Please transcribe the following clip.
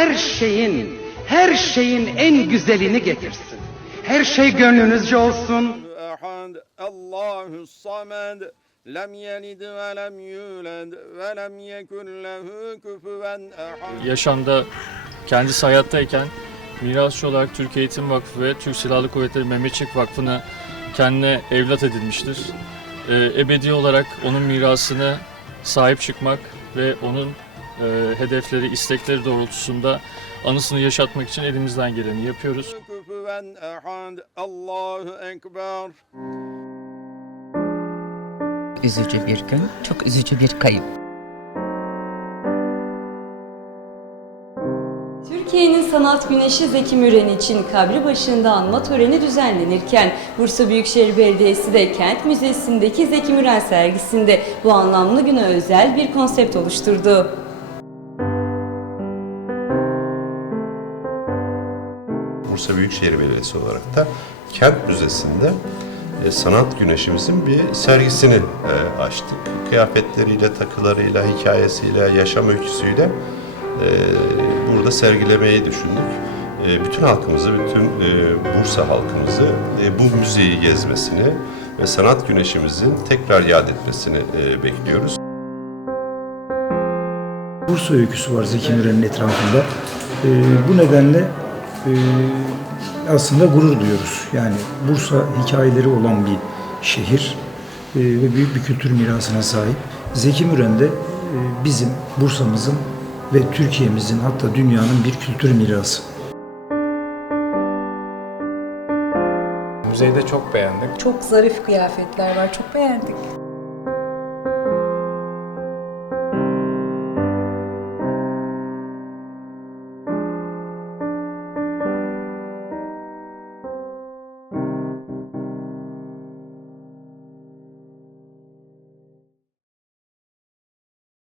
her şeyin, her şeyin en güzelini getirsin. Her şey gönlünüzce olsun. أحد الله الصمد لم يلد ولم يولد ولم يكن له كفوا أحد yaşamda kendisi hayattayken mirasçı olarak Türk Eğitim Vakfı ve Türk Silahlı Kuvvetleri Mehmetçik Vakfı'nı kendine evlat edinmiştir. Ee, ebedi olarak onun mirasını sahip çıkmak ve onun e, hedefleri, istekleri doğrultusunda anısını yaşatmak için elimizden geleni yapıyoruz. Üzücü bir gün, çok üzücü bir kayıp. Türkiye'nin sanat güneşi Zeki Müren için kabri başında anma töreni düzenlenirken Bursa Büyükşehir Belediyesi de Kent Müzesi'ndeki Zeki Müren sergisinde bu anlamlı güne özel bir konsept oluşturdu. Bursa Büyükşehir Belediyesi olarak da Kent Müzesi'nde e, sanat güneşimizin bir sergisini e, açtık. Kıyafetleriyle, takılarıyla, hikayesiyle, yaşam öyküsüyle e, burada sergilemeyi düşündük. E, bütün halkımızı, bütün e, Bursa halkımızı e, bu müzeyi gezmesini ve sanat güneşimizin tekrar yad etmesini e, bekliyoruz. Bursa öyküsü var Zeki Müren'in etrafında. Ee, bu nedenle e, aslında gurur duyuyoruz. Yani Bursa hikayeleri olan bir şehir e, ve büyük bir kültür mirasına sahip. Zeki Müren de e, bizim Bursa'mızın ve Türkiye'mizin hatta dünyanın bir kültür mirası. Müzeyi de çok beğendik. Çok zarif kıyafetler var. Çok beğendik.